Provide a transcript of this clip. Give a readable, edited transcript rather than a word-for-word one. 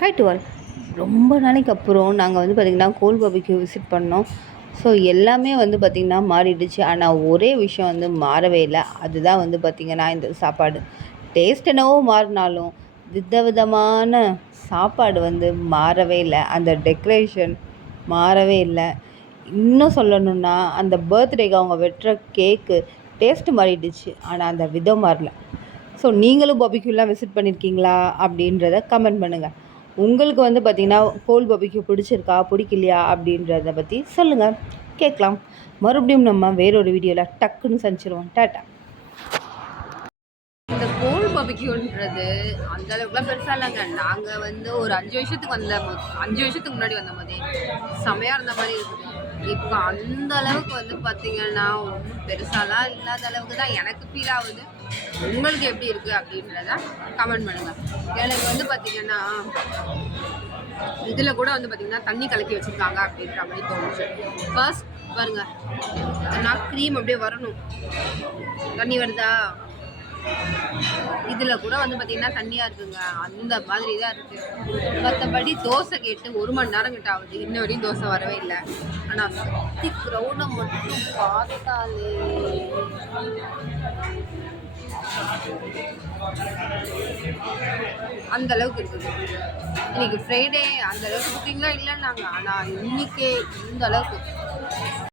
Hi to all. ரொம்ப நாளைக்கு அப்புறம் நாங்கள் வந்து பார்த்திங்கன்னா கோல் பாபிக்கு விசிட் பண்ணோம். ஸோ எல்லாமே வந்து பார்த்திங்கன்னா மாறிடுச்சு. ஆனால் ஒரே விஷயம் வந்து மாறவே இல்லை. அதுதான் வந்து பார்த்திங்கன்னா இந்த சாப்பாடு. டேஸ்ட் என்னவோ மாறினாலும் விதவிதமான சாப்பாடு வந்து மாறவே இல்லை. அந்த டெக்கரேஷன் மாறவே இல்லை. இன்னும் சொல்லணுன்னா அந்த பர்த்டேக்கு அவங்க வெட்டுற கேக்கு டேஸ்ட்டு மாறிடுச்சு. ஆனால் அந்த விதம் மாறல. ஸோ நீங்களும் பாபிக்யூலாம் விசிட் பண்ணியிருக்கீங்களா அப்படின்றத கமெண்ட் பண்ணுங்கள். உங்களுக்கு வந்து பார்த்திங்கன்னா கோல் பாபிக்யூ பிடிச்சிருக்கா பிடிக்கலையா அப்படின்றத பற்றி சொல்லுங்கள், கேட்கலாம். மறுபடியும் நம்ம வேறொரு வீடியோவில் டக்குன்னு சந்திச்சிருவோம். டாட்டா. இந்த கோல் பாபிக்யூன்றது அந்த அளவுக்குலாம் பெருசாக இல்லைங்க. நாங்கள் வந்து ஒரு 5 வருஷத்துக்கு முன்னாடி வந்த போதே செமையாக இருந்த மாதிரி இருக்குது. இப்போ அந்த அளவுக்கு வந்து பார்த்திங்கன்னா ஒன்றும் பெருசாலாம் இல்லாத அளவுக்கு தான் எனக்கு ஃபீல் ஆகுது. உங்களுக்கு எப்படி இருக்குது அப்படின்றத கமெண்ட் பண்ணுங்கள். எனக்கு வந்து பார்த்திங்கன்னா இதில் கூட வந்து பார்த்திங்கன்னா தண்ணி கலக்கி வச்சுருக்காங்க அப்படின்ற மாதிரி தோணுச்சு. ஃபர்ஸ்ட் பாருங்கள், நான் க்ரீம் அப்படியே வரணும், தண்ணி வருதா, இதில் கூட வந்து பார்த்திங்கன்னா தண்ணியாக இருக்குங்க. அந்த மாதிரி தான் இருக்குது. மற்றபடி தோசை கேட்டு 1 மணி நேரம் கிட்ட ஆகுது, இன்ன வரையும் தோசை வரவே இல்லை. ஆனால் சுற்றி க்ரௌடை மட்டும் பார்த்தாலே அந்த அளவுக்கு இருக்குது. இன்னைக்கு ஃப்ரைடே, அந்த அளவுக்கு புக்கிங்லாம் இல்லைன்னாங்க. ஆனால் இன்னைக்கே இந்த அளவுக்கு